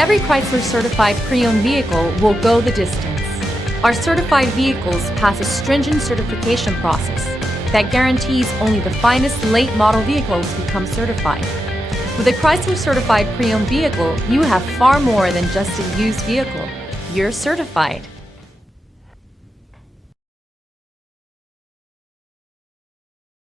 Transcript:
Every Chrysler certified pre-owned vehicle will go the distance. Our certified vehicles pass a stringent certification process that guarantees only the finest late model vehicles become certified. With a Chrysler certified pre-owned vehicle, you have far more than just a used vehicle. You're certified.